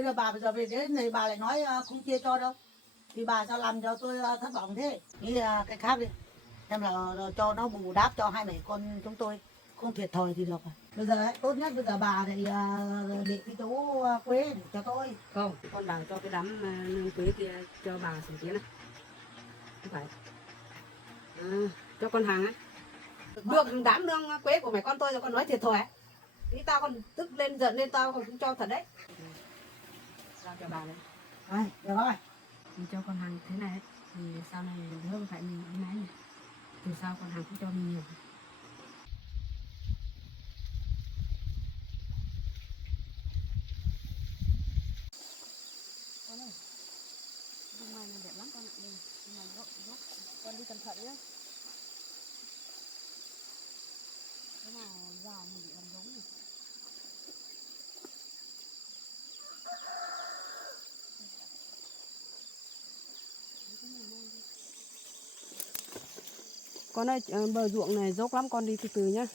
Thế là bà bây giờ về đến này bà lại nói không chia cho đâu. Thì bà sao làm cho tôi thất vọng thế? Nghĩ cái khác đi. Em là cho nó bù đắp cho hai mẹ con chúng tôi không thiệt thòi gì được. Bây giờ ấy, tốt nhất bây giờ bà thì để cái chỗ quế để cho tôi. Không, con bảo cho cái đám nương quế kia cho bà sửa tiếng này. Không phải. Cho con hàng ấy. Được đám nương quế của mẹ con tôi rồi con nói thiệt thòi ấy. Nghĩ tao còn tức lên giận lên tao còn cũng cho thật đấy. Giao cho bà đấy. Được rồi. Mình cho con hàng thế này ấy, thì sau này đỡ phải mình đi máy này. Từ sau con hàng cũng cho mình nhiều. Con ơi, hôm nay này đẹp lắm con ạ. Đây, nhưng mà dốc, con đi cẩn thận nhé. Thế nào rào mình bị làm giống này. Con ơi, bờ ruộng này dốc lắm, con đi từ từ nhá.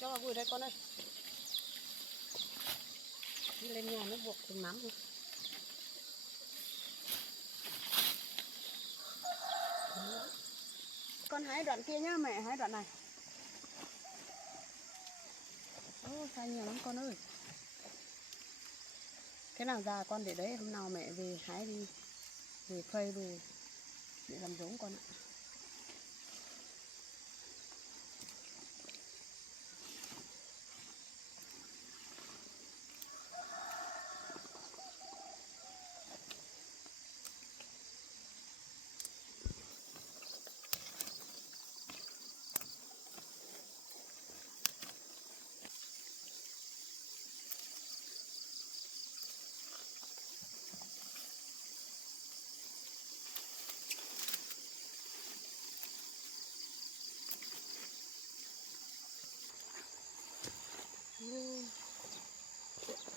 Cho vào vùi đây con ơi. Đi lên nhà nó buộc từng nắm thôi. Con hái đoạn kia nhá, mẹ hái đoạn này. Ô, sai nhiều lắm con ơi. Cái nào già con để đấy, hôm nào mẹ về hái đi. Về phơi về để làm giống con ạ.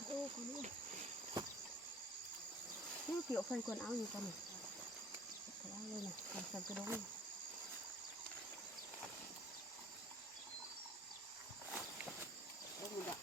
Ô con ơi. Như kiểu phơi quần áo như con này. Quần áo đây này, còn xem cái đống này. Đống một đoạn.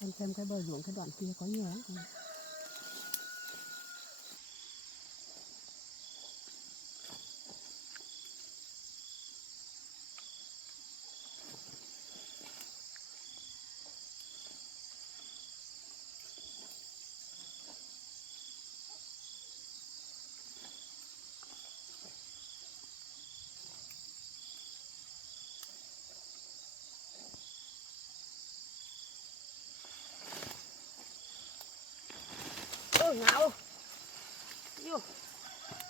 Con xem cái bờ ruộng cái đoạn kia có nhiều lắm con. Ôi ngáo. Yêu.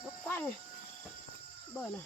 Nó quá này. Bờ này.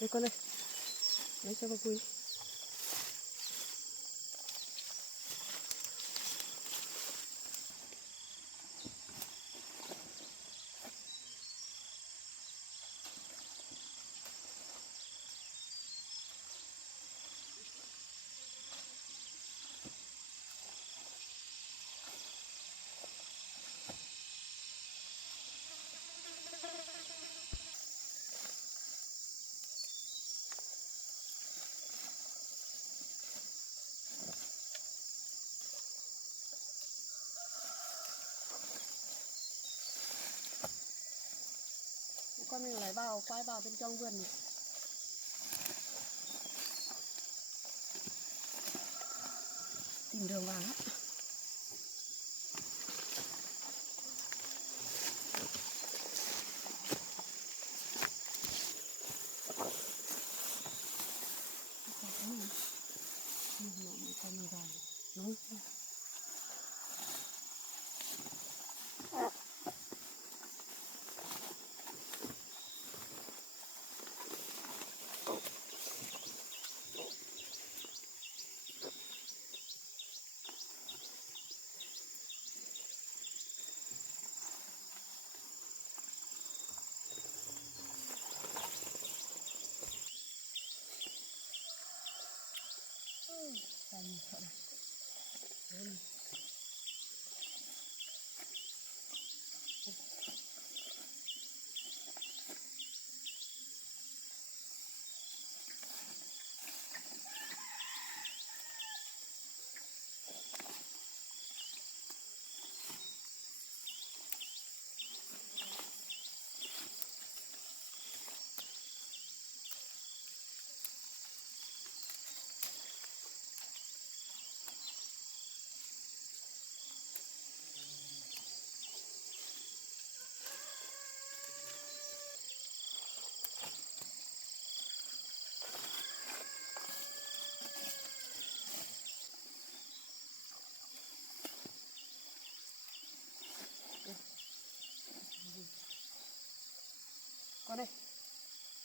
Đây con ơi, lấy cho con vui. Con mình lại quay vào bên trong vườn này. Tìm đường vào á. Con mình vào đúng.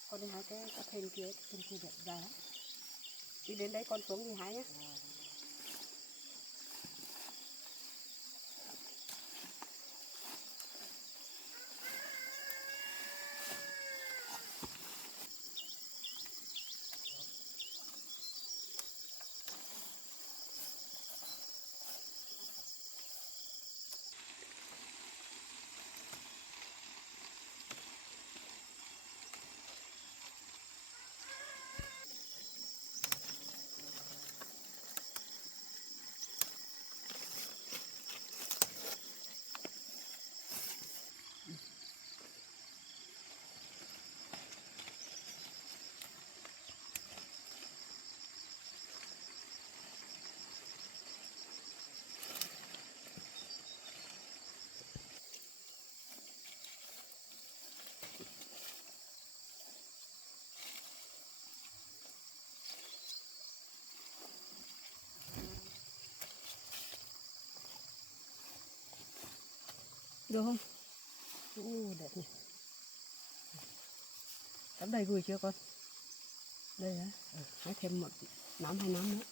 Con đi hái cái thềm kia, thềm kia đẹp dài lắm. Đi đến đấy con xuống đi hái nhé. Được không? Đẹp nhỉ. Tắm đầy gùi chưa con? Đây á. Hái thêm một nắm 2 nắm nữa.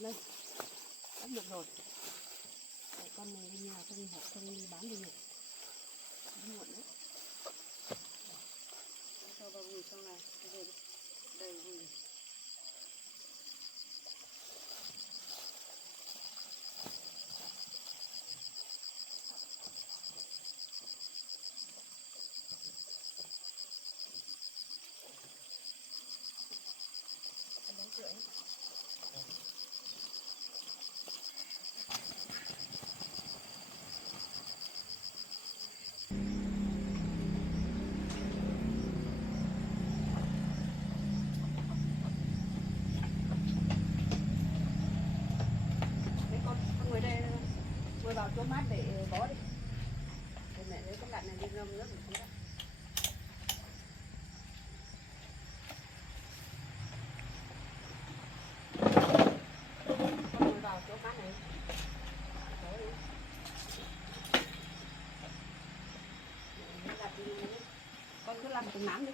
Đây, tắm được rồi. Để con này đi nhà con học con đi bán đi nhỉ. Bán muộn đấy. Cho vào gùi trong này, đây đây gùi. ngồi vào chỗ mát để bó đi. Để mẹ lấy cái lạnh này đi ngâm nước một tí đã. Con ngồi vào chỗ mát này. Bó đi. Để đặt đi. Con cứ làm từng nắm đi.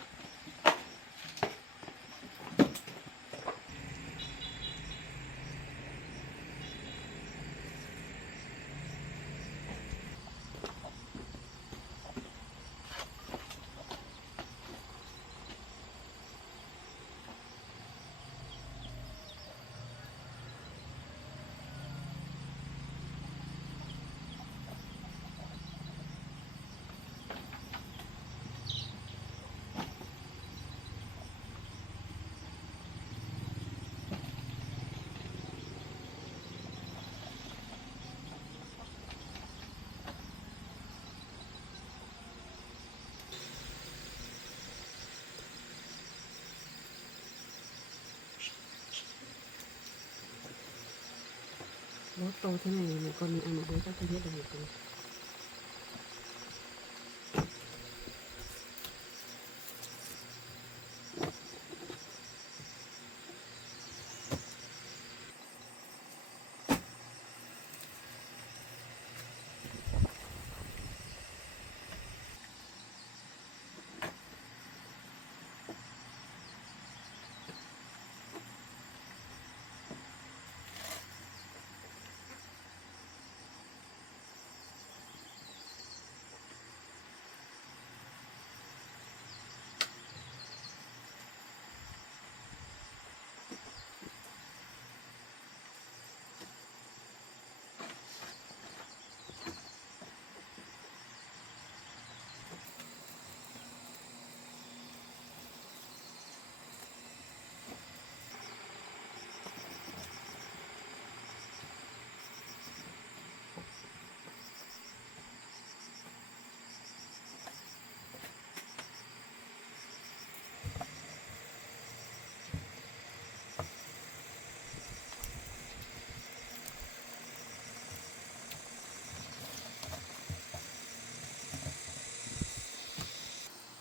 Lót to thế này mà con mình ăn một đứa chắc không biết được một cái.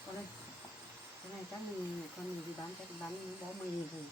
Con đây. Cái này chắc con mình đi bán chắc bán bó 10.000 thùng.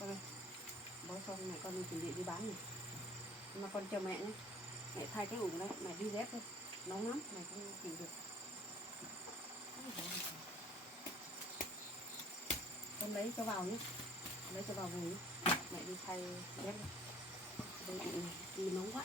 Con đây. Bó xong này con chuẩn bị đi bán này. Nhưng mà con chờ mẹ nhé. Mẹ thay cái ủng đấy, mẹ đi dép thôi. Nóng lắm, mẹ không chịu được. Con lấy cho vào nhé. Lấy cho vào vùng nhé. Mẹ đi thay dép đi. Đây ủng này, đi nóng quá.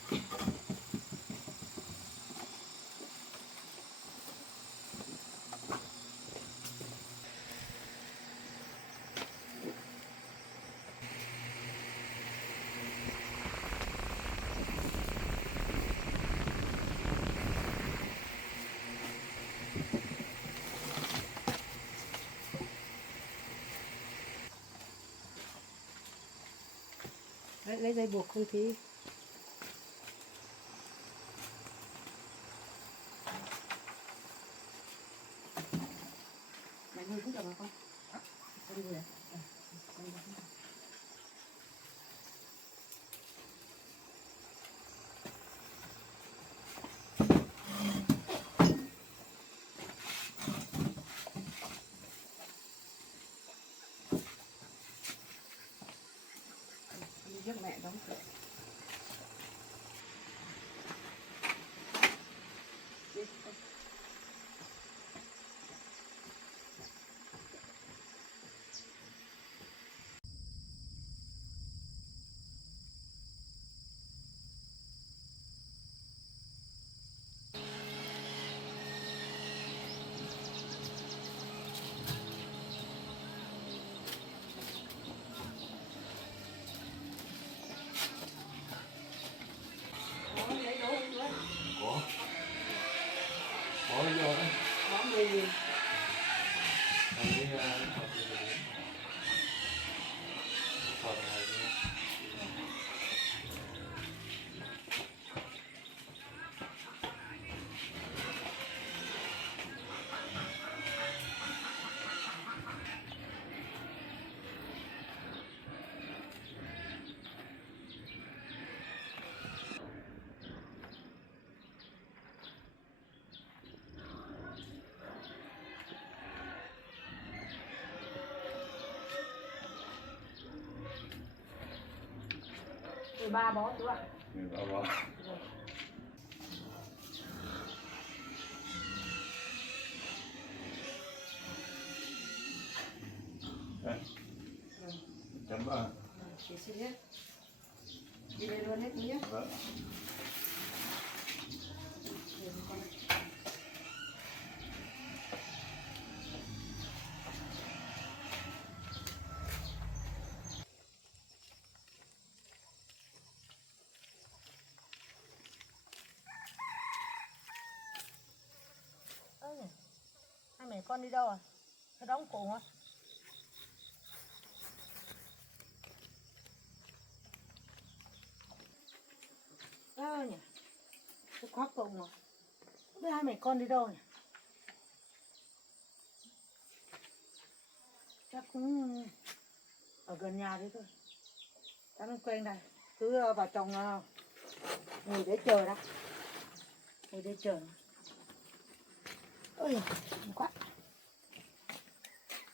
Lấy dây buộc không khí. Mẹ nuôi cũng được mà con. Con nuôi à? Con nuôi. bỏ vô đó. Bỏ mì. Rồi đi học gì rồi. Còn này nữa. Rồi ba bó chú ạ. Bỏ. Đây. Chấm vào. Chị xin hết. Đi đây luôn hết nhé. Vâng. Ơ nhỉ, hai mẹ con đi đâu à? Nó đóng cổ á. Ơ nhỉ, cái khoác cổng mà. Không biết hai mẹ con đi đâu nhỉ? Chắc cũng ở gần nhà đấy thôi. Chắc nó quen đây. Cứ vào trong ngồi để chờ đó. Ngồi để chờ. Ôi, nóng quá.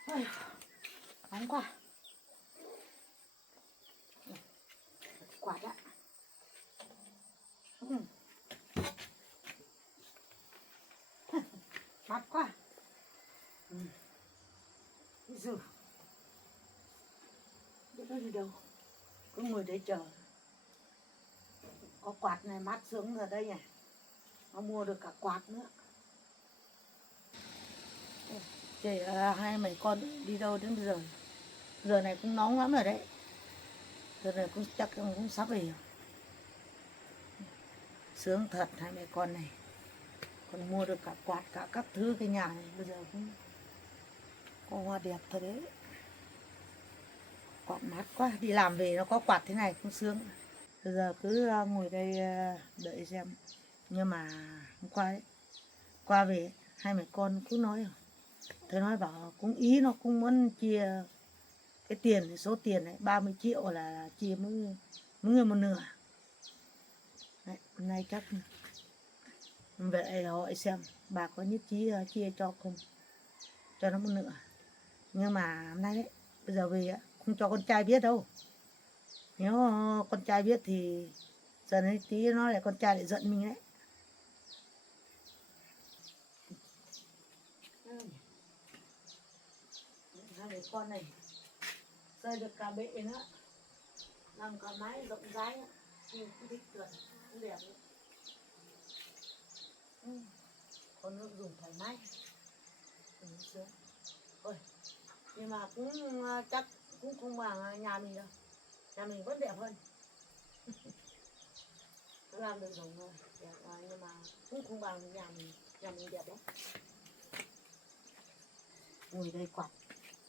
Ôi, nóng quá. Quạt á. Mát quá. Bây giờ biết nó đi đâu. Cứ ngồi đấy chờ. Có quạt này mát sướng ở đây này. Nó mua được cả quạt nữa. Chị hai mẹ con đi đâu đến bây giờ? Giờ này cũng nóng lắm rồi đấy. Giờ này cũng chắc cũng sắp về rồi. Sướng thật hai mẹ con này. Còn mua được cả quạt cả các thứ cái nhà này. Bây giờ cũng có hoa đẹp thật đấy. Quạt mát quá. Đi làm về nó có quạt thế này cũng sướng. Bây giờ cứ ngồi đây đợi xem. Nhưng mà hôm qua đấy, qua về hai mẹ con cứ nói rồi. Thầy nói bảo cũng ý nó cũng muốn chia cái tiền, số tiền này 30 triệu là chia mỗi người một nửa. Đấy, hôm nay chắc về hỏi xem bà có nhất trí chia cho không, cho nó một nửa. Nhưng mà hôm nay đấy, bây giờ về không cho con trai biết đâu. Nếu con trai biết thì giờ này tí nó lại con trai lại giận mình đấy. Hai đứa con này xây được cả bệ nữa, làm cả mái rộng rãi nữa. Cũng thích được, cũng đẹp nữa. Con nước dùng thoải mái. Sướng. Ôi, nhưng mà cũng chắc cũng không bằng nhà mình đâu. Nhà mình vẫn đẹp hơn. Nó làm được giống rồi, đẹp rồi, nhưng mà cũng không bằng nhà mình đẹp lắm. Ngồi đây quạt,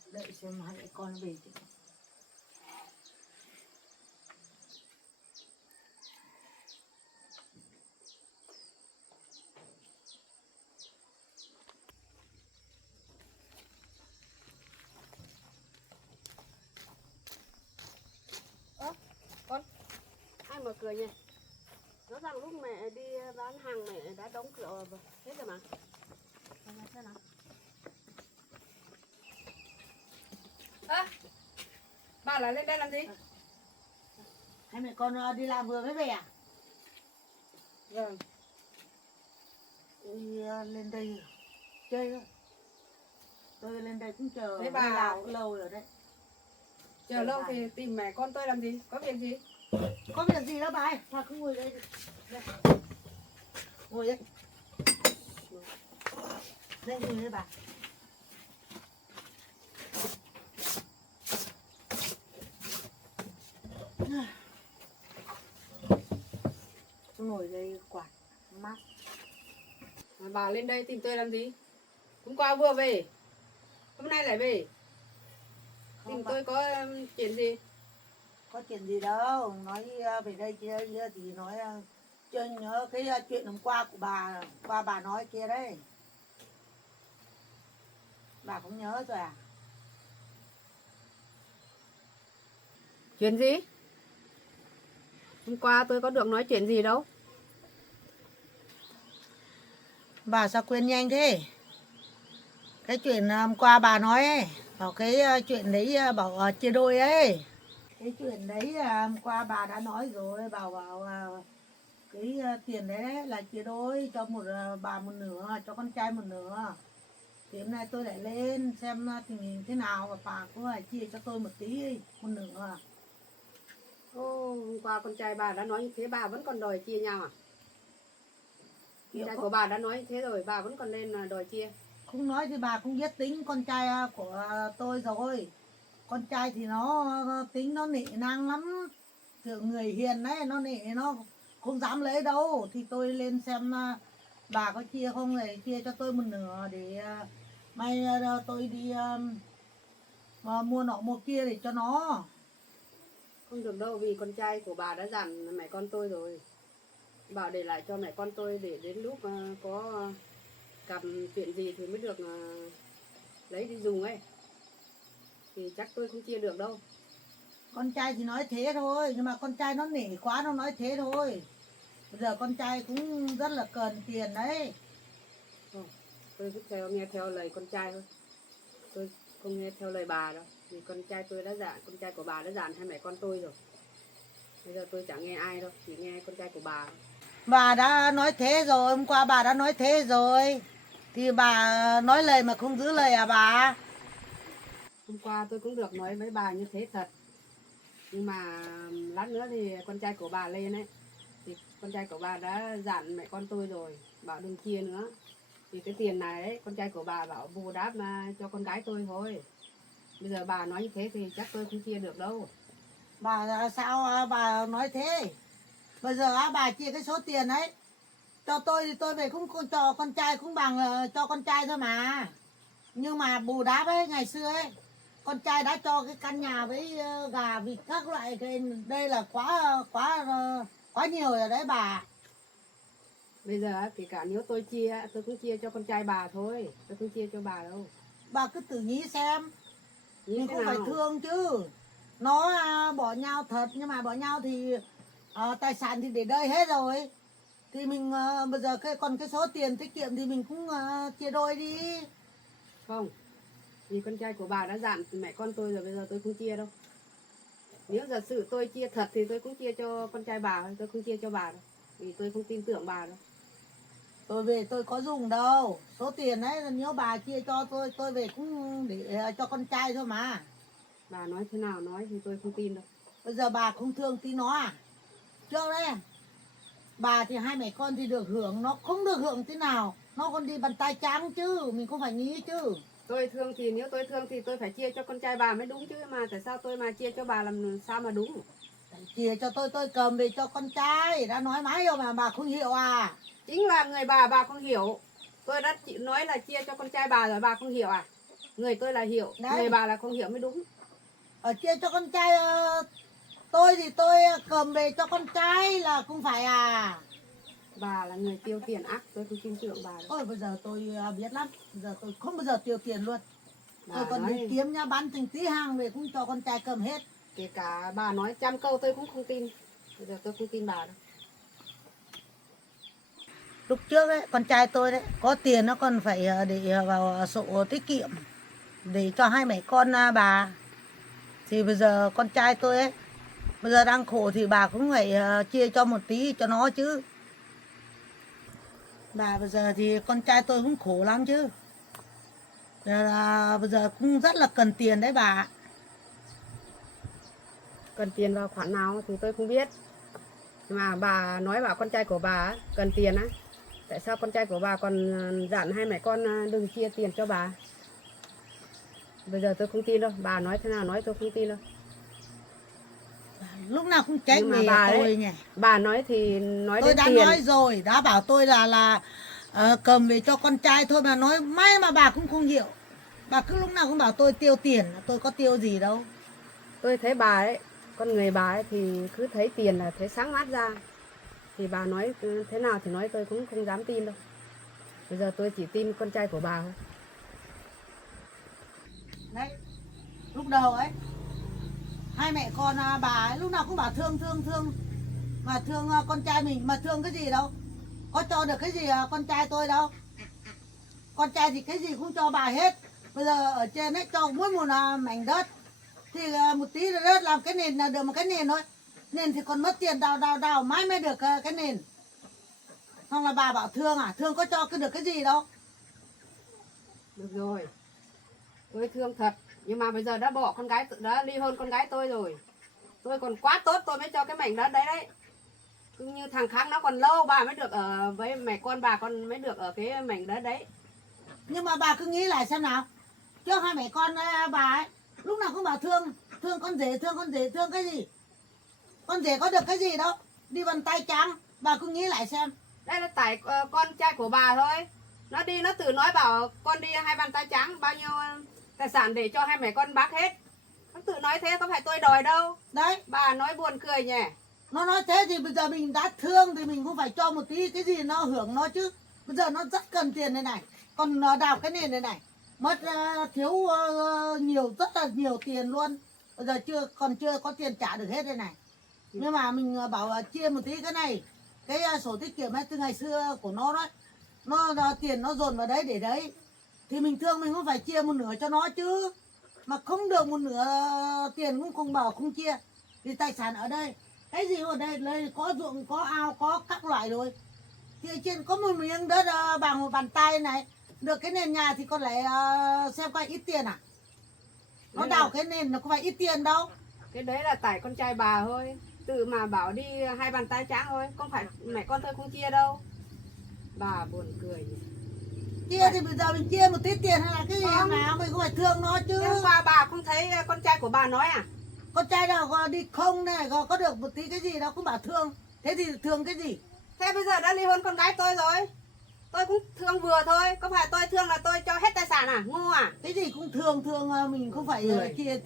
đợi xem hai mẹ con về chứ. Con, ai mở cửa nhỉ? Nó rằng lúc mẹ đi bán hàng mẹ đã đóng cửa hết rồi mà. Mẹ xem nào. Bà lại lên đây làm gì? Hai mẹ con đi làm vừa mới về à? Vâng. Tôi lên đây chơi thôi. Tôi lên đây cũng chờ Thế bà đi làm cũng lâu rồi đấy. Chờ lâu thì tìm mẹ con tôi làm gì? Có việc gì? Có việc gì đâu bà ơi, bà cứ ngồi đây. Đây. Ngồi đây. Đây ngồi đây bà. Tôi ngồi đây quạt mát. Bà lên đây tìm tôi làm gì? Hôm qua vừa về, hôm nay lại về. Không, Tìm bà- tôi có chuyện gì? có chuyện gì đâu, nói về đây kia thì nói chưa nhớ cái chuyện hôm qua của bà nói kia đấy. Bà không nhớ rồi à? Chuyện gì? Hôm qua tôi có được nói chuyện gì đâu. Bà sao quên nhanh thế? Cái chuyện hôm qua bà nói ấy, bảo cái chuyện đấy bảo chia đôi ấy. Cái chuyện đấy hôm qua bà đã nói rồi, bảo cái tiền đấy là chia đôi cho bà một nửa, cho con trai một nửa. Thì hôm nay tôi lại lên xem tình hình thế nào và bà cũng phải chia cho tôi một tí, một nửa. Ô, hôm qua con trai bà đã nói như thế, bà vẫn còn đòi chia nhau à? Con Kiểu trai không, của bà đã nói như thế rồi, bà vẫn còn lên đòi chia. không nói thì bà cũng biết tính con trai của tôi rồi. Con trai thì nó tính nó nể nang lắm, kiểu người hiền đấy, nó nể, nó không dám lấy đâu. Thì tôi lên xem bà có chia không, để chia cho tôi một nửa để may tôi đi mà mua nọ mua kia để cho nó. Không được đâu, vì con trai của bà đã dặn mẹ con tôi rồi. Bảo để lại cho mẹ con tôi để đến lúc có gặp chuyện gì thì mới được lấy đi dùng ấy. Thì chắc tôi không chia được đâu. Con trai thì nói thế thôi, nhưng mà con trai nó nể quá nó nói thế thôi. Bây giờ con trai cũng rất là cần tiền đấy. Không, tôi cứ nghe theo lời con trai thôi. Tôi không nghe theo lời bà đâu. Vì con trai tôi đã dặn, con trai của bà đã dặn hai mẹ con tôi rồi. Bây giờ tôi chẳng nghe ai đâu, chỉ nghe con trai của bà. Bà đã nói thế rồi, hôm qua bà đã nói thế rồi. Thì bà nói lời mà không giữ lời à bà? Hôm qua tôi cũng được nói với bà như thế thật. Nhưng mà lát nữa thì con trai của bà lên ấy. Thì con trai của bà đã dặn mẹ con tôi rồi, bảo đừng chia nữa. Thì cái tiền này ấy, con trai của bà bảo bù đắp mà cho con gái tôi thôi. Bây giờ bà nói như thế thì chắc tôi không chia được đâu. Bà sao bà nói thế? Bây giờ bà chia cái số tiền ấy cho tôi thì tôi về cũng cho con trai cũng bằng cho con trai thôi mà. Nhưng mà bù đắp ấy, ngày xưa ấy, con trai đã cho cái căn nhà với gà vịt các loại, cái đây là quá nhiều rồi đấy bà. Bây giờ kể cả nếu tôi chia, tôi cũng chia cho con trai bà thôi. Tôi không chia cho bà đâu. Bà cứ tự nghĩ xem, Như mình thế cũng phải nào? thương chứ. Nó bỏ nhau thật, nhưng mà bỏ nhau thì tài sản thì để đây hết rồi. Thì mình bây giờ còn cái số tiền tiết kiệm thì mình cũng chia đôi đi. Không. Vì con trai của bà đã dặn mẹ con tôi rồi, bây giờ tôi không chia đâu. Nếu giả sử tôi chia thật thì tôi cũng chia cho con trai bà thôi, tôi không chia cho bà đâu. Vì tôi không tin tưởng bà đâu. Tôi về tôi có dùng đâu. Số tiền đấy nếu bà chia cho tôi về cũng để cho con trai thôi mà. Bà nói thế nào nói thì tôi không tin đâu. Bây giờ bà không thương tí nó à? Trước đấy, bà thì hai mẹ con thì được hưởng, nó không được hưởng thế nào. Nó còn đi bàn tay trắng chứ, mình cũng phải nghĩ chứ. Tôi thương thì nếu tôi thương thì tôi phải chia cho con trai bà mới đúng chứ, mà tại sao tôi mà chia cho bà làm sao mà đúng? Chia cho tôi cầm về cho con trai. Đã nói mãi rồi mà bà không hiểu à? Chính là người bà không hiểu. Tôi đã nói là chia cho con trai bà rồi bà không hiểu à? Người tôi là hiểu, Đấy. người bà là không hiểu mới đúng. Chia cho con trai tôi thì tôi cầm về cho con trai là không phải à? Bà là người tiêu tiền ác, tôi không tin tưởng bà đâu. Ôi bây giờ tôi biết lắm. Bây giờ tôi không bao giờ tiêu tiền luôn. Tôi Bà còn đi nói, kiếm nha, bán từng tí hàng về cũng cho con trai cầm hết. kể cả bà nói 100 câu tôi cũng không tin. Bây giờ tôi không tin bà đâu. Lúc trước ấy, con trai tôi đấy, có tiền nó còn phải để vào sổ tiết kiệm để cho hai mẹ con bà. Thì bây giờ con trai tôi ấy, bây giờ đang khổ thì bà cũng phải chia cho một tí cho nó chứ. Bà bây giờ thì con trai tôi cũng khổ lắm chứ. Bây giờ cũng rất là cần tiền đấy bà. Cần tiền vào khoản nào thì tôi không biết. Mà bà nói bảo con trai của bà cần tiền á. Tại sao con trai của bà còn dặn hai mẹ con đừng chia tiền cho bà? Bây giờ tôi không tin đâu. Bà nói thế nào nói tôi không tin đâu. Lúc nào cũng trách Nhưng mà về bà tôi đấy, nhỉ. bà nói thì nói Tôi đến đã tiền. nói rồi, đã bảo tôi là cầm về cho con trai thôi mà nói may mà bà cũng không hiểu. Bà cứ lúc nào cũng bảo tôi tiêu tiền, tôi có tiêu gì đâu. Tôi thấy bà ấy, con người bà ấy thì cứ thấy tiền là thấy sáng mắt ra. Thì bà nói thế nào thì nói tôi cũng không dám tin đâu. Bây giờ tôi chỉ tin con trai của bà thôi. Đấy, lúc đầu ấy, hai mẹ con bà ấy lúc nào cũng bảo thương thương thương. Mà thương con trai mình, mà thương cái gì đâu. Có cho được cái gì con trai tôi đâu. Con trai thì cái gì cũng cho bà hết. Bây giờ ở trên ấy cho mỗi một mảnh đất. Thì một tí đất làm cái nền là được một cái nền thôi. Nền thì còn mất tiền đào mãi mới được cái nền. Xong là bà bảo thương à, thương có cho được cái gì đâu. Được rồi, tôi thương thật. Nhưng mà bây giờ đã bỏ con gái, đã ly hôn con gái tôi rồi. Tôi còn quá tốt tôi mới cho cái mảnh đất đấy đấy. Cứ như thằng khác nó còn lâu bà mới được ở với mẹ con bà còn mới được ở cái mảnh đất đấy. Nhưng mà bà cứ nghĩ lại xem nào. Trước hai mẹ con bà ấy lúc nào cũng bảo thương. Thương con rể, thương con rể, thương cái gì. Con rể có được cái gì đâu. Đi bằng tay trắng. Bà cứ nghĩ lại xem. Đây là tại con trai của bà thôi. Nó đi nó tự nói bảo con đi hai bàn tay trắng, bao nhiêu tài sản để cho hai mẹ con bác hết. Nó tự nói thế có phải tôi đòi đâu. Đấy, Bà nói buồn cười nhỉ. nó nói thế thì bây giờ mình đã thương thì mình cũng phải cho một tí cái gì nó hưởng nó chứ. Bây giờ nó rất cần tiền này này. Còn đào cái nền này này. Mất thiếu nhiều, rất là nhiều tiền luôn. Bây giờ còn chưa có tiền trả được hết đây này. Nhưng mà mình bảo chia một tí cái này. Cái sổ tiết kiệm ấy từ ngày xưa của nó đấy. Tiền nó dồn vào đấy để đấy. Thì mình thương mình cũng phải chia một nửa cho nó chứ. Mà không được một nửa tiền cũng không bảo không chia. Thì tài sản ở đây. Cái gì ở đây có ruộng, có ao, có các loại rồi. Thì ở trên có một miếng đất bằng một bàn tay này. Được cái nền nhà thì còn lại xem coi ít tiền à. Nó đào cái nền nó có phải ít tiền đâu. Cái đấy là tại con trai bà thôi. Tự mà bảo đi hai bàn tay trắng thôi. Không phải mẹ con tôi không chia đâu. Bà buồn cười nhỉ. Chia thì bây giờ mình chia một tí tiền hay là cái gì nào mình cũng phải thương nó chứ. Thế hôm qua bà không thấy con trai của bà nói à? Con trai nào đi không này có được một tí cái gì đâu cũng bảo thương. Thế thì thương cái gì? Thế bây giờ đã ly hôn con gái tôi rồi. Tôi cũng thương vừa thôi. Có phải tôi thương là tôi cho hết tài sản à? Ngu à? Cái gì cũng thương mình không phải chia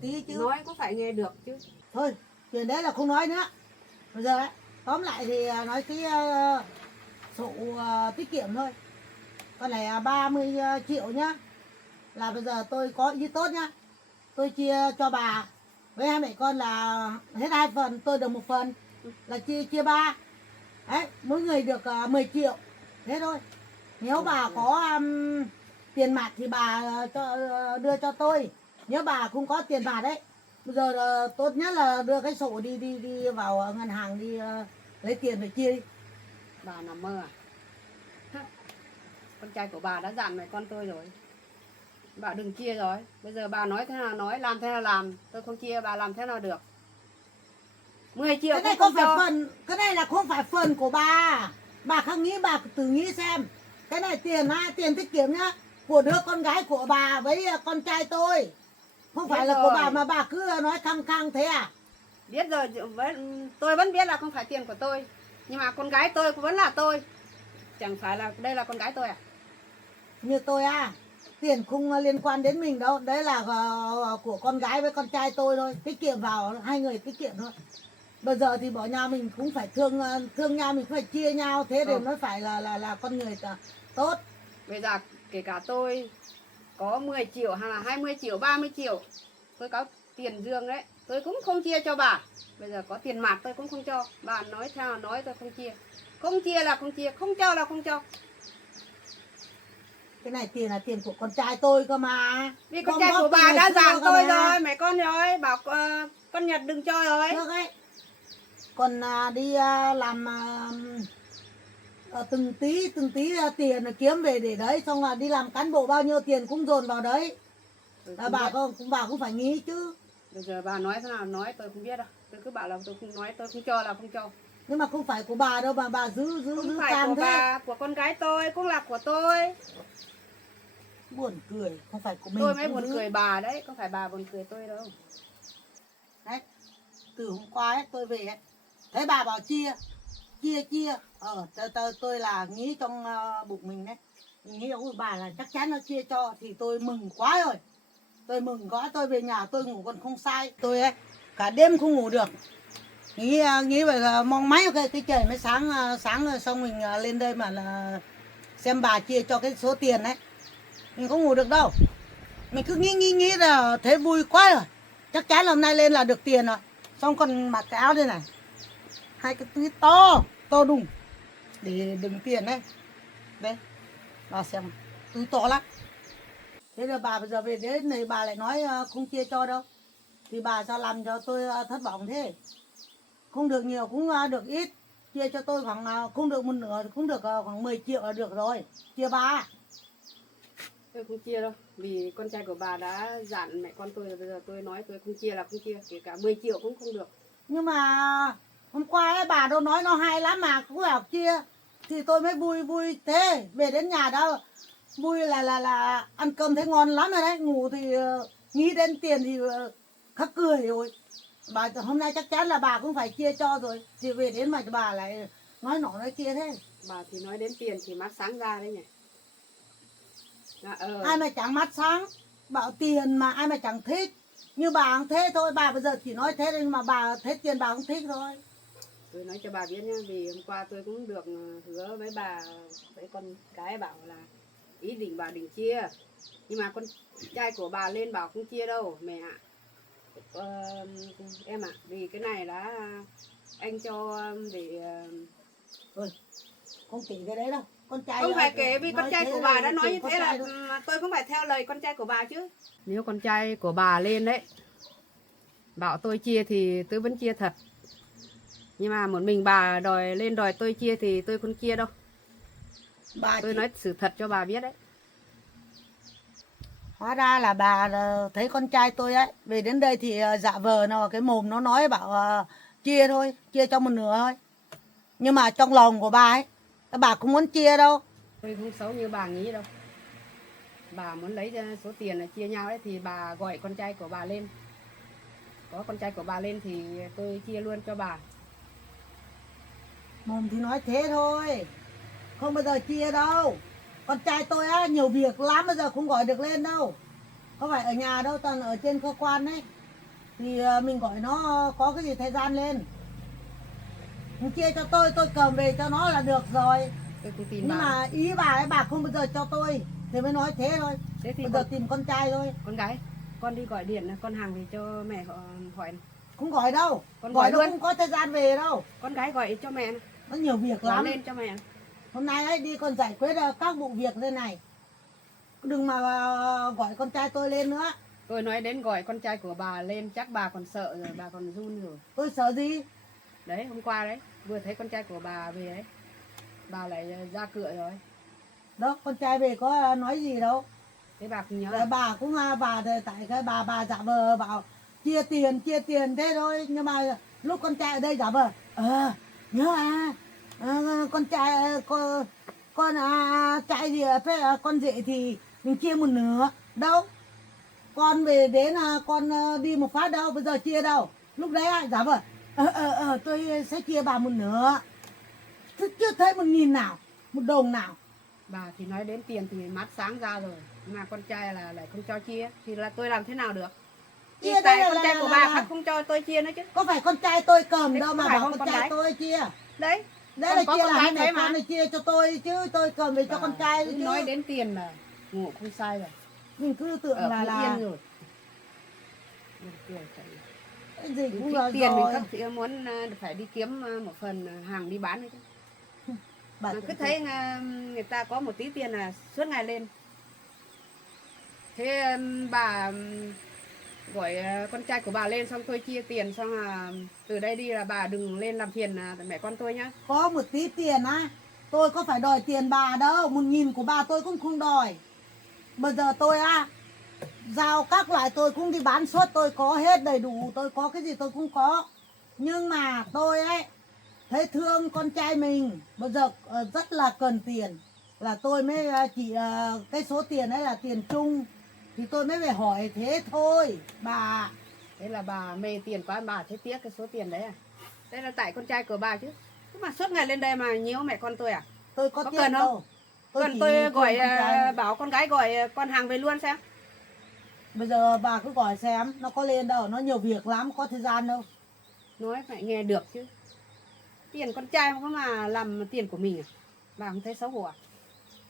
tí chứ. Nói cũng phải nghe được chứ. Thôi chuyện đấy là không nói nữa. Bây giờ ấy, tóm lại thì nói cái sổ tiết kiệm thôi. Còn này 30 triệu nhá. Là bây giờ tôi có ý tốt nhá. Tôi chia cho bà với hai mẹ con là hết 2 phần, tôi được 1 phần. Là chia 3. Đấy, mỗi người được 10 triệu. Thế thôi. Nếu bà có tiền mặt thì bà đưa cho tôi. Nếu bà không có tiền mặt đấy. Bây giờ tốt nhất là đưa cái sổ đi vào ngân hàng đi lấy tiền để chia đi. Bà nằm mơ à? Con trai của bà đã dặn mẹ con tôi rồi. Bà đừng chia rồi. Bây giờ bà nói thế nào nói, làm thế nào làm. Tôi không chia, bà làm thế nào được. 10 triệu Cái này cũng không không phải cho. phần, cái này là không phải phần của bà. Bà không nghĩ, bà tự nghĩ xem. Cái này tiền tiết kiệm nhá. Của đứa con gái của bà với con trai tôi. Không phải Biết là rồi. của bà mà bà cứ nói khăng khăng thế à? Biết rồi, tôi vẫn biết là không phải tiền của tôi. Nhưng mà con gái tôi vẫn là tôi. Chẳng phải là đây là con gái tôi à? Như tôi tiền không liên quan đến mình đâu. Đấy là của con gái với con trai tôi thôi. Tiết kiệm vào, hai người tiết kiệm thôi. Bây giờ thì bỏ nhau mình cũng phải thương nhau, mình phải chia nhau. Thế để mới phải là con người tốt. Bây giờ kể cả tôi có 10 triệu hay là 20 triệu, 30 triệu. Tôi có tiền dương đấy. Tôi cũng không chia cho bà. Bây giờ có tiền mặt tôi cũng không cho. Bà nói theo nói tôi không chia. Không chia là không chia, không cho là không cho. Cái này tiền là tiền của con trai tôi cơ mà. Vì con trai của bà đã dặn tôi rồi, mẹ con rồi, bảo con Nhật đừng cho rồi. Trước ấy, còn đi làm từng tí tiền kiếm về để đấy, xong là đi làm cán bộ bao nhiêu tiền cũng dồn vào đấy. Bà cũng phải nghĩ chứ. Bây giờ bà nói thế nào nói tôi không biết đâu. Tôi cứ bảo là tôi không nói, tôi không cho là không cho. Nhưng mà không phải của bà đâu, bà giữ Không phải cam của thế. bà, của con gái tôi, cũng là của tôi. Buồn cười, không phải của mình. Tôi mới buồn cười bà đấy, không phải bà buồn cười tôi đâu. Đấy, từ hôm qua ấy, tôi về ấy, thấy bà bảo chia. chia tôi là nghĩ trong bụng mình đấy, mình nghĩ ôi bà là chắc chắn nó chia cho thì tôi mừng quá rồi, tôi mừng quá, tôi về nhà tôi ngủ còn không sai, tôi ấy cả đêm không ngủ được, nghĩ vậy là mong máy cái trời mới sáng rồi xong mình lên đây mà là xem bà chia cho cái số tiền đấy, mình không ngủ được đâu, mình cứ nghĩ là thấy vui quá rồi, chắc chắn là hôm nay lên là được tiền rồi, xong còn mặc cái áo đây này, hai cái túi to đùng để đựng tiền đấy, đây bà xem túi to lắm. Thế là bà bây giờ về đến này bà lại nói không chia cho đâu, thì bà sao làm cho tôi thất vọng thế, không được nhiều cũng được ít, chia cho tôi khoảng không được một nửa cũng được khoảng 10 triệu là được rồi, chia ba. Tôi không chia đâu, vì con trai của bà đã dặn mẹ con tôi, bây giờ tôi nói tôi không chia là không chia, kể cả 10 triệu cũng không được. Nhưng mà hôm qua ấy, bà đâu nói nó hay lắm mà cũng phải học chia, thì tôi mới vui thế, về đến nhà đó vui là ăn cơm thấy ngon lắm rồi đấy, ngủ thì nghĩ đến tiền thì khắc cười rồi. Bà hôm nay chắc chắn là bà cũng phải chia cho rồi, thì về đến mà bà lại nói nọ nói kia thế. Bà thì nói đến tiền thì mắt sáng ra đấy nhỉ. Ai mà chẳng mắt sáng, bảo tiền mà ai mà chẳng thích, như bà cũng thế thôi, bà bây giờ chỉ nói thế nhưng mà bà thấy tiền bà không thích thôi. Tôi nói cho bà biết nhá, vì hôm qua tôi cũng được hứa với bà, với con cái bảo là ý định bà đừng chia, nhưng mà con trai của bà lên bảo không chia đâu mẹ ạ. Em ạ, vì cái này là anh cho để Thôi không kể cái đấy đâu, con trai không phải kể, vì con trai của bà đã nói như thế là thôi. tôi cũng phải theo lời con trai của bà chứ. Nếu con trai của bà lên đấy bảo tôi chia thì tôi vẫn chia thật, nhưng mà một mình bà lên đòi tôi chia thì tôi không chia đâu. Tôi nói sự thật cho bà biết đấy. Hóa ra là bà thấy con trai tôi ấy về đến đây thì giả vờ nó cái mồm nó nói bảo chia thôi, chia cho một nửa thôi, nhưng mà trong lòng của bà ấy bà không muốn chia đâu. Tôi không xấu như bà nghĩ đâu. Bà muốn lấy số tiền là chia nhau đấy thì bà gọi con trai của bà lên, có con trai của bà lên thì tôi chia luôn cho bà. Mồm thì nói thế thôi, không bao giờ chia đâu. Con trai tôi á nhiều việc lắm, bây giờ không gọi được lên đâu, không phải ở nhà đâu, toàn ở trên cơ quan đấy, thì mình gọi nó có cái gì thời gian lên. Mình chia cho tôi cầm về cho nó là được rồi. Tôi không tin Nhưng bà. mà ý bà ấy bà không bao giờ cho tôi thì mới nói thế thôi. Thế thì bây giờ tìm con trai thôi. Con gái, con đi gọi điện con hàng về cho mẹ họ hỏi. Không gọi đâu, Con gọi gọi nó luôn. không có thời gian về đâu. Con gái gọi cho mẹ, Nó nhiều việc gọi lắm. lên cho mẹ. Hôm nay ấy đi còn giải quyết các vụ việc thế này, đừng mà gọi con trai tôi lên nữa. Tôi nói đến gọi con trai của bà lên chắc bà còn sợ rồi, bà còn run rồi. Tôi sợ gì? Đấy, hôm qua đấy, vừa thấy con trai của bà về đấy, bà lại ra cửa rồi. Đó, con trai về có nói gì đâu. Thế bà không nhớ Rồi bà cũng bà tại cái bà giả vờ bảo chia tiền thế thôi, nhưng mà lúc con trai ở đây giả vờ nhớ con trai con trai gì phê con rể thì mình chia một nửa đâu, con về đến con đi một phát đâu, bây giờ chia đâu, lúc đấy giả vờ tôi sẽ chia bà một nửa, chưa thấy 1.000 nào, một đồng nào. bà thì nói đến tiền thì mắt sáng ra rồi, nhưng mà con trai là lại không cho chia thì là tôi làm thế nào được? Chia tại đây con trai của bà khác không cho tôi chia nữa chứ. Có phải con trai tôi cầm Thế đâu mà phải bảo không con con trai gái? tôi chia. Đấy, Đấy là còn chia có là con hai gái mẹ thế mà. con này chia cho tôi chứ tôi cầm về cho con trai cứ chứ. nói đến tiền là ngủ không sai rồi. Mình cứ tưởng Ở là yên rồi. cái gì cũng Thích là tiền mình rồi. khắc thì muốn phải đi kiếm một phần hàng đi bán đấy chứ. Bà Mà cứ tưởng thấy người ta có một tí tiền là suốt ngày lên. Thế bà gọi con trai của bà lên xong tôi chia tiền, xong là từ đây đi là bà đừng lên làm phiền mẹ con tôi nhá. có một tí tiền á, tôi có phải đòi tiền bà đâu, 1.000 của bà tôi cũng không đòi. Bây giờ tôi giao các loại tôi cũng đi bán suốt, tôi có hết đầy đủ, tôi có cái gì tôi cũng có. Nhưng mà tôi ấy thấy thương con trai mình, bây giờ rất là cần tiền, là tôi mới chỉ cái số tiền ấy là tiền chung thì tôi mới phải hỏi thế thôi bà. Thế là bà mê tiền quá, bà thấy tiếc cái số tiền đấy à? Thế là tại con trai của bà chứ. Mà suốt ngày lên đây mà nhiễu mẹ con tôi à? Tôi có Có tiền cần không? đâu. Cần chỉ tôi thương gọi con trai. bảo con gái gọi con hàng về luôn xem. Bây giờ bà cứ gọi xem, nó có lên đâu, nó nhiều việc lắm, có thời gian đâu. Nói phải nghe được chứ. Tiền con trai mà có mà làm tiền của mình à? Bà không thấy xấu hổ à?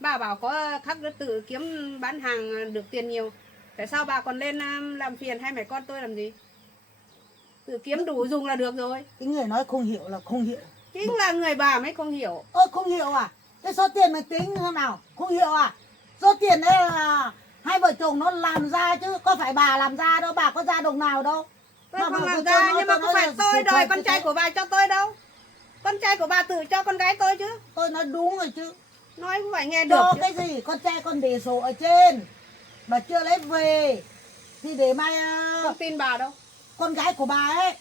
Bà bảo có khắc đứa tự kiếm bán hàng được tiền nhiều. Tại sao bà còn lên làm phiền hai mẹ con tôi làm gì? Tự kiếm đủ dùng là được rồi. Cái người nói không hiểu là không hiểu. Chính là người bà mới không hiểu. Ơ không hiểu à? Cái số tiền mày tính thế nào? Không hiểu à? Số tiền đấy là hai vợ chồng nó làm ra chứ có phải bà làm ra đâu, bà có ra đồng nào đâu. Tôi Mà không tôi làm ra, nói- nhưng mà tôi không nói phải là tôi sự đòi thật con như trai thế. của bà cho tôi đâu. Con trai của bà tự cho con gái tôi chứ. Tôi nói đúng rồi chứ. Nói cũng phải nghe được Cho chứ. cái gì? Con trai con để sổ ở trên. Bà chưa lấy về. Thì để mai Không tin bà đâu. con gái của bà ấy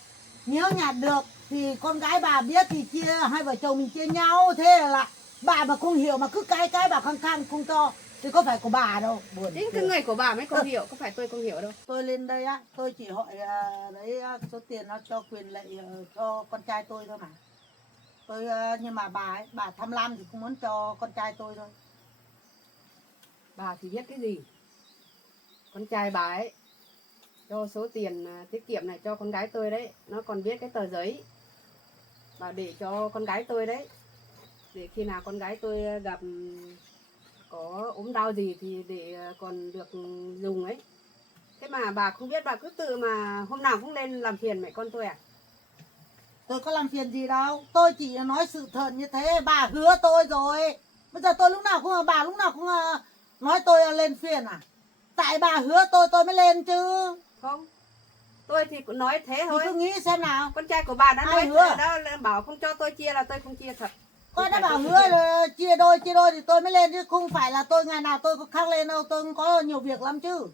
nhớ nhặt được thì con gái bà biết thì chia, hai vợ chồng mình chia nhau. Thế là bà mà không hiểu mà cứ cái bà khăng khăng không cho thì có phải của bà đâu. Buồn Chính cái cười. người của bà mới không hiểu, có phải tôi không hiểu đâu. Tôi lên đây á, tôi chỉ hỏi đấy số tiền nó cho quyền lợi cho con trai tôi thôi mà. Tôi nhưng mà bà ấy, bà tham lam thì không muốn cho con trai tôi thôi. Bà thì biết cái gì? Con trai bà ấy cho số tiền tiết kiệm này cho con gái tôi đấy. Nó còn biết cái tờ giấy bà để cho con gái tôi đấy. Để khi nào con gái tôi gặp có ốm đau gì thì để còn được dùng ấy. Thế mà bà không biết, bà cứ tự mà hôm nào cũng lên làm phiền mẹ con tôi à? Tôi có làm phiền gì đâu, tôi chỉ nói sự thật như thế, bà hứa tôi rồi. Bây giờ tôi lúc nào cũng, bà lúc nào cũng nói tôi lên phiền à? Tại bà hứa tôi mới lên chứ. Không, tôi thì cũng nói thế Thì thôi. cứ nghĩ xem nào. Con trai của bà đã Ai nói hứa? đó, bảo không cho tôi chia là tôi không chia thật. Con Không đã phải bảo tôi không hứa chia. là chia đôi thì tôi mới lên chứ không phải là tôi ngày nào tôi có khác lên đâu, tôi cũng có nhiều việc lắm chứ.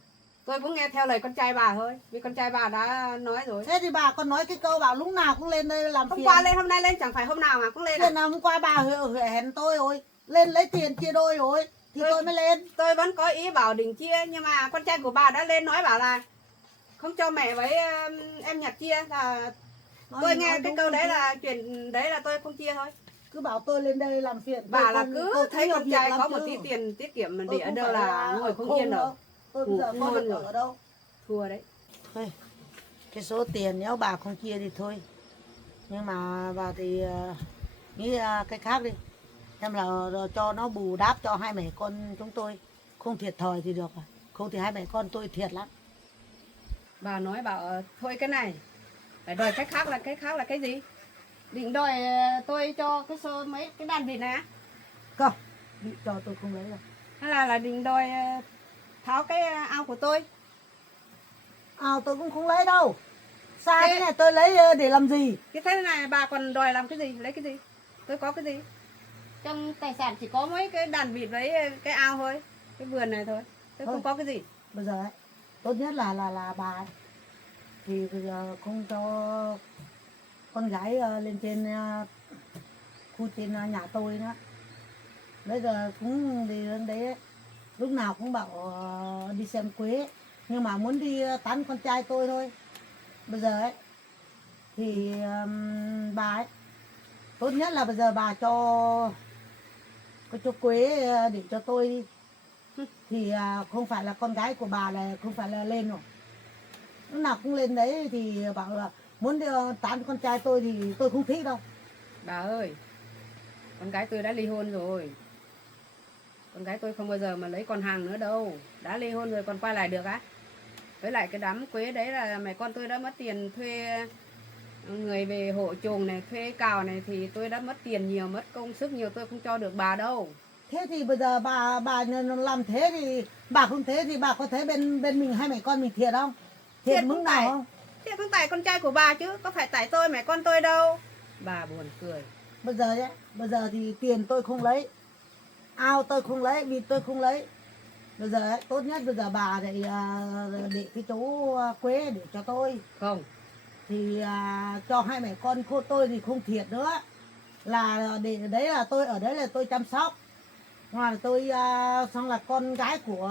Tôi cũng nghe theo lời con trai bà thôi, vì con trai bà đã nói rồi. Thế thì bà còn nói cái câu bảo lúc nào cũng lên đây làm Hôm phiền. qua lên, hôm nay lên, chẳng phải hôm nào mà cũng lên à? Tiền nào hôm qua bà hẹn tôi rồi, lên lấy tiền chia đôi rồi thì tôi mới lên. Tôi vẫn có ý bảo định chia, nhưng mà con trai của bà đã lên nói bảo là không cho mẹ với em Nhật chia, là tôi nghe cái câu đấy là chuyện đấy là tôi không chia thôi. Cứ bảo tôi lên đây làm phiền. Bà là tôi cứ thấy nhiều con việc trai lắm có một chứ. tí tiền tiết kiệm mà Tôi để ở không đâu phải là ngồi không không yên đâu. Tôi bây Ngủ giờ không có ngon được rồi. ở đâu. Thua đấy. Thôi, cái số tiền nếu bà không chia thì thôi, nhưng mà bà thì nghĩ cái khác đi, em là cho nó bù đắp cho hai mẹ con chúng tôi không thiệt thòi thì được, không thì hai mẹ con tôi thiệt lắm. Bà nói bảo thôi cái này phải đòi cách khác, là cái gì? Định đòi tôi cho cái số mấy cái đàn vịt này á? Không, bị cho tôi không lấy đâu. Hay là định đòi tháo cái ao của tôi? Tôi cũng không lấy đâu. Sai Thế- cái này tôi lấy để làm gì? Cái thế này bà còn đòi làm cái gì? Lấy cái gì? Tôi có cái gì? Trong tài sản chỉ có mấy cái đàn vịt với cái ao thôi, cái vườn này thôi. Tôi Thôi. không có cái gì. Bây giờ ấy, tốt nhất là bà ấy, thì bây giờ không cho con gái lên trên khu trên nhà tôi nữa. Bây giờ cũng đi đến đấy ấy, lúc nào cũng bảo đi xem quế, nhưng mà muốn đi tán con trai tôi thôi. Bây giờ ấy thì bà ấy tốt nhất là bây giờ bà cho quế để cho tôi đi. Thì không phải là con gái của bà là không phải là lên rồi, lúc nào cũng lên đấy thì bảo là muốn đi tán con trai tôi thì tôi không thích đâu. Bà ơi, con gái tôi đã ly hôn rồi. Con gái tôi không bao giờ mà lấy con hàng nữa đâu. Đã ly hôn rồi còn quay lại được á? Với lại cái đám quế đấy là mẹ con tôi đã mất tiền thuê người về hộ chuồng này, thuê cào này, thì tôi đã mất tiền nhiều, mất công sức nhiều, tôi không cho được bà đâu. Thế thì bây giờ bà làm thế thì bà không thế thì bà có thấy bên mình hai mẹ con mình thiệt không? Thiệt Thiệt mức không nào phải. không? Thế không tại con trai của bà chứ, có phải tại tôi mẹ con tôi đâu. Bà buồn cười. Bây giờ thì tiền tôi không lấy, ao tôi không lấy, vịt tôi không lấy. Bây giờ ấy, tốt nhất bây giờ bà để cái chỗ quế để cho tôi. Không, Thì cho hai mẹ con cô tôi thì không thiệt nữa. Là để đấy là tôi ở đấy là tôi chăm sóc. Ngoài là tôi xong là con gái của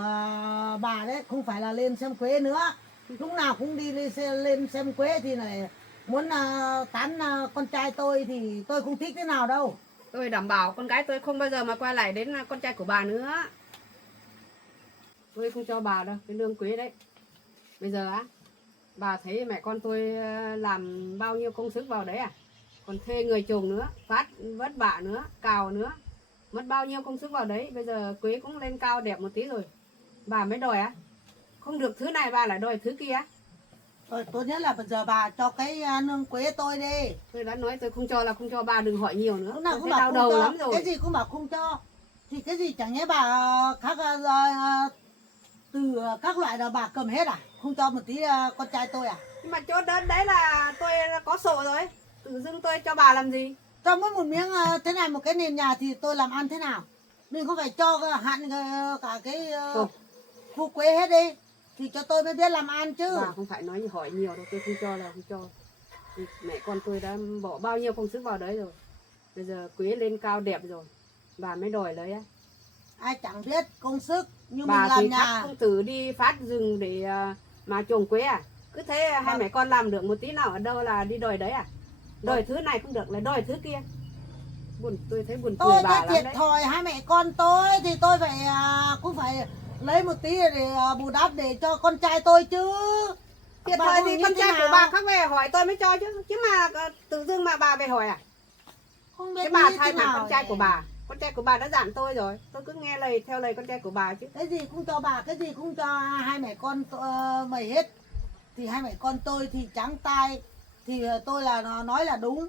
bà đấy không phải là lên xem quế nữa. Lúc nào cũng đi lên xem quế thì này muốn tán con trai tôi thì tôi không thích thế nào đâu. Tôi đảm bảo con gái tôi không bao giờ mà quay lại đến con trai của bà nữa. Tôi không cho bà đâu cái lương quế đấy. Bây giờ á, bà thấy mẹ con tôi làm bao nhiêu công sức vào đấy à? Còn thuê người chồng nữa, phát vất vả nữa, cào nữa, mất bao nhiêu công sức vào đấy. Bây giờ quế cũng lên cao đẹp một tí rồi, bà mới đòi á? Không được thứ này bà lại đòi thứ kia. Rồi tốt nhất là bây giờ bà cho cái nương quế tôi đi. Tôi đã nói tôi không cho là không cho, bà đừng hỏi nhiều nữa. Lúc nào Tôi cũng thấy bảo đau không đầu cho, lắm rồi. cái gì cũng bảo không cho. Thì cái gì chẳng nhẽ bà khác từ các loại là bà cầm hết à? Không cho một tí con trai tôi à? Nhưng mà chỗ đấy, đấy là tôi có sổ rồi. Tự dưng tôi cho bà làm gì? Cho mỗi một miếng thế này, một cái nền nhà thì tôi làm ăn thế nào? Mình không phải cho hạn cả cái khu quế hết đi. Thì cho tôi mới biết làm ăn chứ. Bà không phải nói hỏi nhiều đâu, tôi không cho là không cho. Mẹ con tôi đã bỏ bao nhiêu công sức vào đấy rồi. Bây giờ quế lên cao đẹp rồi, bà mới đòi lấy á. Ai chẳng biết công sức như Bà mình làm thì nhà. các công tử đi phát rừng để mà trồng quế à? Cứ thế hai mẹ con làm được một tí nào ở đâu là đi đòi đấy à? Đòi thứ này không được lại đòi thứ kia. Tôi thấy buồn cười Tôi bà cái lắm thiệt đấy. thòi hai mẹ con tôi thì tôi phải cũng phải lấy một tí để bù đắp để cho con trai tôi chứ. Thiệt Bà thòi không thì nghĩ con thế trai của nào? bà khác về hỏi tôi mới cho chứ. Chứ mà tự dưng mà bà về hỏi à? Không biết Thế bà nghĩ thay thế mặt nào con trai nhỉ? của bà. Con trai của bà đã dặn tôi rồi. Tôi cứ nghe lời theo lời con trai của bà chứ. Cái gì cũng cho bà, cái gì cũng cho hai mẹ con mày hết. Thì hai mẹ con tôi thì trắng tay. Thì tôi là nó nói là đúng.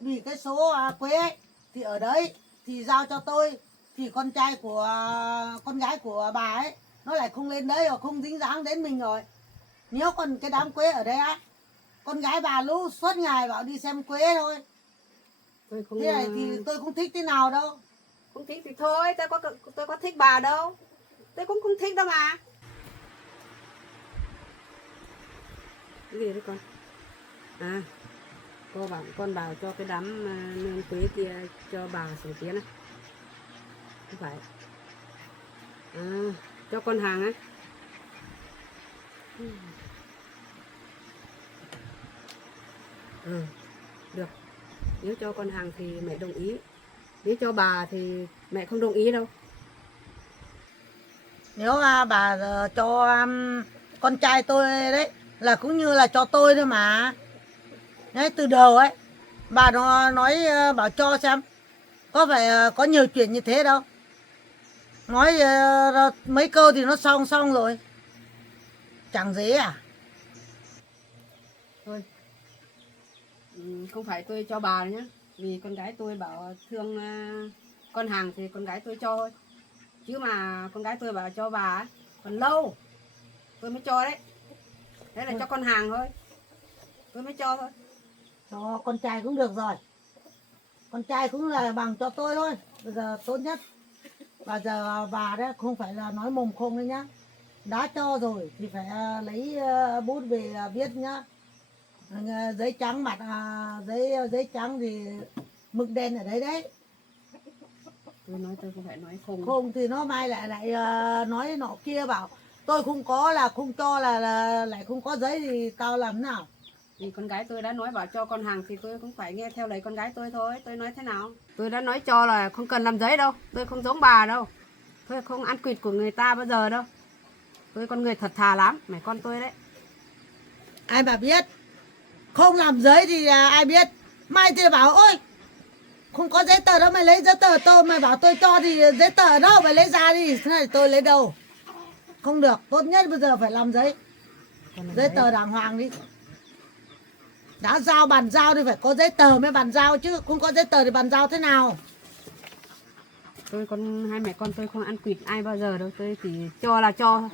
Vì cái số quế ấy, thì ở đấy thì giao cho tôi. Thì con trai của con gái của bà ấy nó lại không lên đấy rồi, không dính dáng đến mình rồi. Nếu còn cái đám quế ở đây á, con gái bà lú suốt ngày bảo đi xem quế thôi. Tôi không Thế này thì tôi không thích thế nào đâu. không thích thì thôi, tôi có thích bà đâu. Tôi cũng không thích đâu mà. Cái gì đấy con? À, con bảo cho cái đám nương quế kia cho bà sổ tiền á. Không phải. À, cho con hàng á. Ừ, được. Nếu cho con hàng thì mẹ đồng ý. Nếu cho bà thì mẹ không đồng ý đâu. Nếu bà cho con trai tôi đấy là cũng như là cho tôi thôi mà. Đấy, từ đầu ấy bà nó nói bảo cho xem có phải có nhiều chuyện như thế đâu. Nói mấy câu thì nó xong xong rồi. Chẳng dễ à? Thôi, không phải tôi cho bà nhé. Vì con gái tôi bảo thương con hàng thì con gái tôi cho thôi. Chứ mà con gái tôi bảo cho bà ấy, còn lâu tôi mới cho đấy. Thế là cho con hàng thôi, tôi mới cho thôi. Cho con trai cũng được rồi. Con trai cũng là bằng cho tôi thôi. Bây giờ tốt nhất. Bây giờ bà đấy không phải là nói mồm không đấy nhá. Đã cho rồi thì phải lấy bút về viết nhá. Giấy trắng mặt giấy trắng thì mực đen ở đấy đấy. Tôi nói tôi không phải nói không. Không thì nó mai lại nói nọ kia bảo tôi không có là không cho là lại không có giấy thì tao làm nào? Vì con gái tôi đã nói bảo cho con hàng thì tôi cũng phải nghe theo lời con gái tôi thôi. Tôi nói thế nào? Tôi đã nói cho là không cần làm giấy đâu. Tôi không giống bà đâu. Tôi không ăn quỵt của người ta bao giờ đâu. Tôi con người thật thà lắm, mẹ con tôi đấy. Ai mà biết. Không làm giấy thì ai biết. Mai thì bảo ôi không có giấy tờ đâu, mày lấy giấy tờ tôi, mày bảo tôi cho thì giấy tờ ở đâu, mày lấy ra đi. Thế này tôi lấy đâu? Không được, tốt nhất bây giờ phải làm giấy. Giấy tờ đàng hoàng đi. Đã giao bàn giao thì phải có giấy tờ mới bàn giao chứ. Không có giấy tờ thì bàn giao thế nào? Hai mẹ con tôi không ăn quỵt ai bao giờ đâu. Tôi chỉ cho là cho.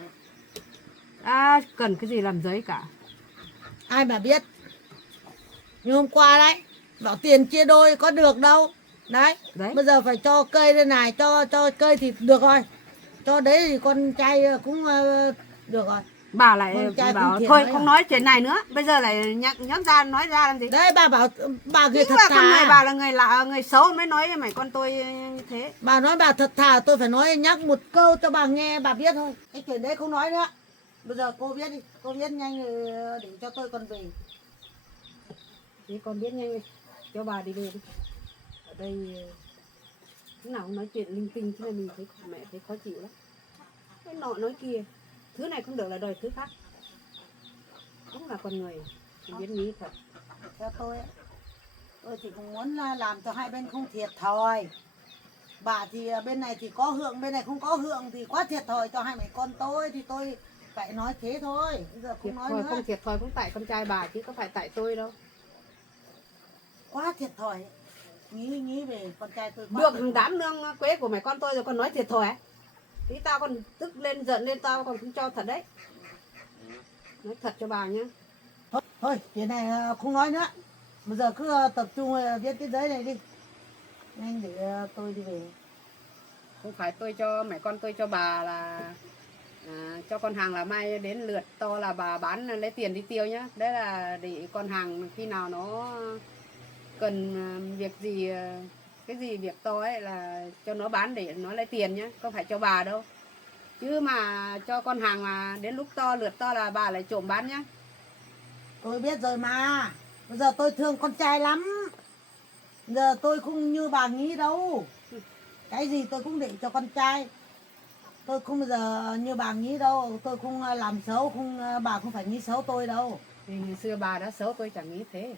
Cần cái gì làm giấy cả. Ai mà biết. Như hôm qua đấy, bảo tiền chia đôi có được đâu. Đấy, bây giờ phải cho cây đây này, cho cây thì được rồi. Cho đấy thì con trai cũng được rồi. Bà lại bảo thôi không nói chuyện này nữa. Bây giờ lại nhắc ra nói ra làm gì? Đấy bà bảo bà người thật thà. Con này bà là người xấu mới nói với mày con tôi như thế. Bà nói bà thật thà, tôi phải nói nhắc một câu cho bà nghe bà biết thôi. Cái chuyện đấy không nói nữa. Bây giờ cô viết đi, cô viết nhanh để cho tôi còn về. Thì con biết nhanh cho bà đi về đi. Ở đây lúc nào cũng nói chuyện linh tinh thế là mình thấy mẹ thấy khó chịu lắm. Cái nọ nói kia, thứ này không được là đòi thứ khác. Đúng là con người không biết nghĩ thật. Theo tôi ấy, tôi chỉ cũng muốn là làm cho hai bên không thiệt thòi. Bà thì bên này thì có hưởng, bên này không có hưởng thì quá thiệt thòi cho hai mẹ con tôi thì tôi phải nói thế thôi. Bây giờ Thiệt không nói thòi nữa. không thiệt thòi cũng tại con trai bà chứ có phải tại tôi đâu. Quá thiệt thòi. Nghĩ về con trai tôi quá Được thiệt thòi. đám nương quế của mẹ con tôi rồi còn nói thiệt thòi. Tí tao còn tức lên giận lên tao còn không cho thật đấy. Nói thật cho bà nhá. Thôi chuyện này không nói nữa. Bây giờ cứ tập trung viết cái giấy này đi. Nhanh để tôi đi về. Không phải tôi cho mẹ con tôi cho bà là cho con hàng là mai đến lượt to là bà bán lấy tiền đi tiêu nhá. Đấy là để con hàng khi nào nó cần việc gì cái gì việc to ấy là cho nó bán để nó lấy tiền nhá, không phải cho bà đâu. Chứ mà cho con hàng mà đến lúc to lượt to là bà lại trộm bán nhá. Tôi biết rồi mà. Bây giờ tôi thương con trai lắm. Giờ tôi không như bà nghĩ đâu. Cái gì tôi cũng để cho con trai. Tôi không bao giờ như bà nghĩ đâu. Tôi không làm xấu, bà không phải nghĩ xấu tôi đâu. Thì ngày xưa bà đã xấu tôi chẳng nghĩ thế.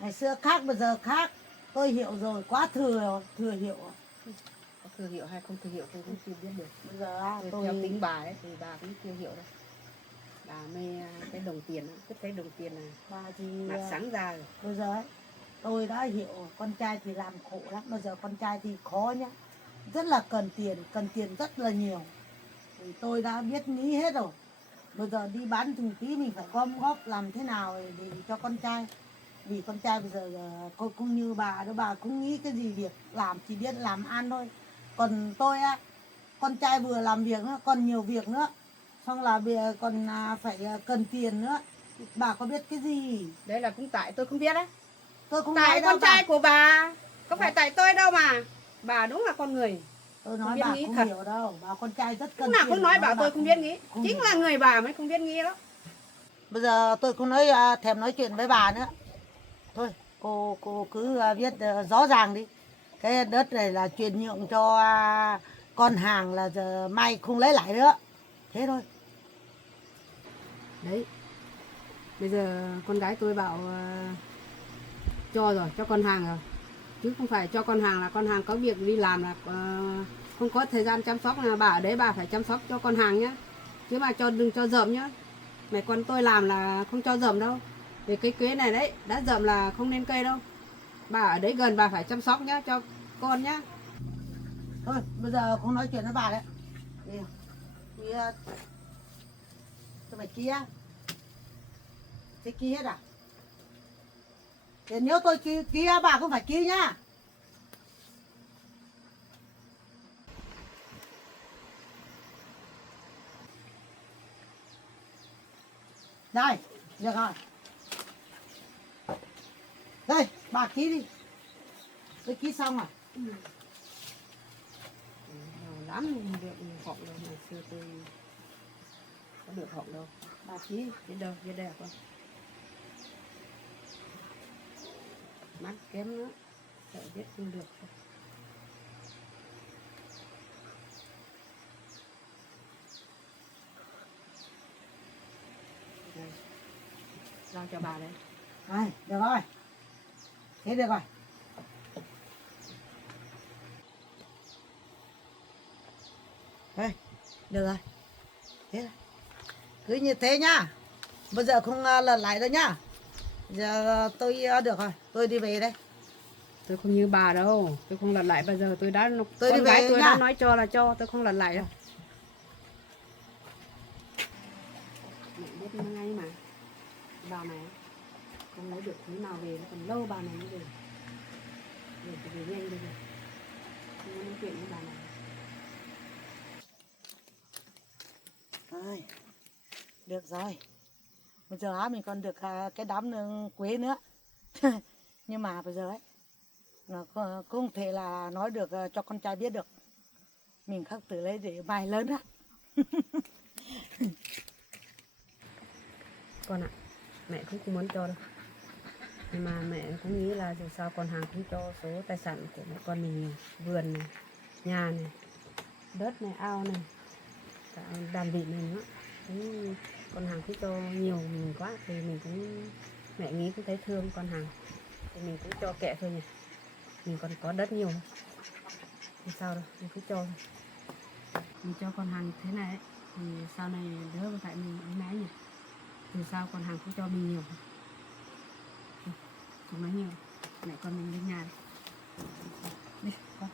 Ngày xưa khác, bây giờ khác. Tôi hiểu rồi, quá thừa hiểu. Có thừa hiểu hay không thừa hiểu tôi cũng chưa biết được. Bây giờ Tôi theo tính bà ấy thì bà cũng chưa hiểu đâu. Bà mê cái đồng tiền, cứ thấy đồng tiền này bà thì mặt sáng ra rồi. bây giờ ấy, tôi đã hiểu con trai thì làm khổ lắm. Bây giờ con trai thì khó nhá. Rất là cần tiền rất là nhiều. Thì tôi đã biết nghĩ hết rồi. Bây giờ đi bán từng tí mình phải gom góp làm thế nào để cho con trai. Vì con trai bây giờ cũng như bà đó, bà cũng nghĩ cái gì việc làm chỉ biết làm ăn thôi. Còn tôi á, con trai vừa làm việc nữa, còn nhiều việc nữa. Xong là còn phải cần tiền nữa. Bà có biết cái gì? Đấy là cũng tại tôi không biết đấy. Tôi không Tại nói đâu con trai bà. của bà, có phải tại tôi đâu mà. Bà đúng là con người. Tôi không nói biết bà nghĩ không thật. hiểu đâu. Bà con trai rất cần Lúc nào tiền. cũng nói bảo tôi không biết nghĩ. không Chính hiểu. là người bà mới không biết nghĩ đó. Bây giờ tôi không nói thèm nói chuyện với bà nữa. Thôi cô cứ viết rõ ràng đi. Cái đất này là chuyển nhượng cho con hàng là giờ mai không lấy lại nữa. Thế thôi. Đấy. Bây giờ con gái tôi bảo cho rồi, cho con hàng rồi. Chứ không phải cho con hàng là con hàng có việc đi làm là không có thời gian chăm sóc, là bà ở đấy bà phải chăm sóc cho con hàng nhá. Chứ mà đừng cho dợm nhá. Mẹ con tôi làm là không cho dợm đâu. Vì cái quế này đấy, đã dợm là không nên cây đâu. Bà ở đấy gần bà phải chăm sóc nhá, cho con nhá. Thôi bây giờ không nói chuyện với bà đấy. Đi. Tôi phải kia. Thế ký hết à? Thì nếu tôi ký bà không phải ký nhá. Đây, được rồi. Đây, bà ký đi. Tôi ký xong rồi. Nhiều lắm được học đâu, ngày xưa tôi có được học đâu. Bà ký đến đâu, đến đây con. Mắt kém nữa, sợ biết không được. Đây, giao cho bà đấy. Đây, được rồi. Thế được rồi. Đây, được rồi. Thế rồi. Cứ như thế nhá. Bây giờ không lần lại đâu nhá. Giờ tôi được rồi, tôi đi về đây. Tôi không như bà đâu, tôi không lật lại bao giờ. Tôi đã Tôi đi con gái về tôi nha. đã nói cho là cho, tôi không lật lại đâu. Mẹ biết ngay mà. Bà này không lấy được thứ nào về, nó còn lâu bà này mới về. Để tôi về nhanh bây giờ. Không muốn nói chuyện với bà này. Rồi. Được rồi. Bây giờ mình còn được cái đám nương quế nữa. Nhưng mà bây giờ ấy, nó không thể là nói được cho con trai biết được. Mình khắc tử lấy để mai lớn á. Con ạ, mẹ cũng không muốn cho đâu. Nhưng mà mẹ cũng nghĩ là dù sao con hàng cũng cho số tài sản của mẹ con mình nhiều. Vườn này, nhà này, đất này, ao này, cả đàn vịt này nữa. Cũng con hàng cũng cho nhiều mình quá thì mình cũng, mẹ nghĩ cũng thấy thương con hàng thì mình cũng cho kệ thôi nhỉ. Mình còn có đất nhiều thì sao đâu, mình cứ cho thôi. Mình cho con hàng thế này ấy, thì sau này đỡ phải mình ấy nấy nhỉ. Dù sao con hàng cũng cho mình nhiều. Chúng nó nhiều. Mẹ con mình lên nhà đi. Đi con.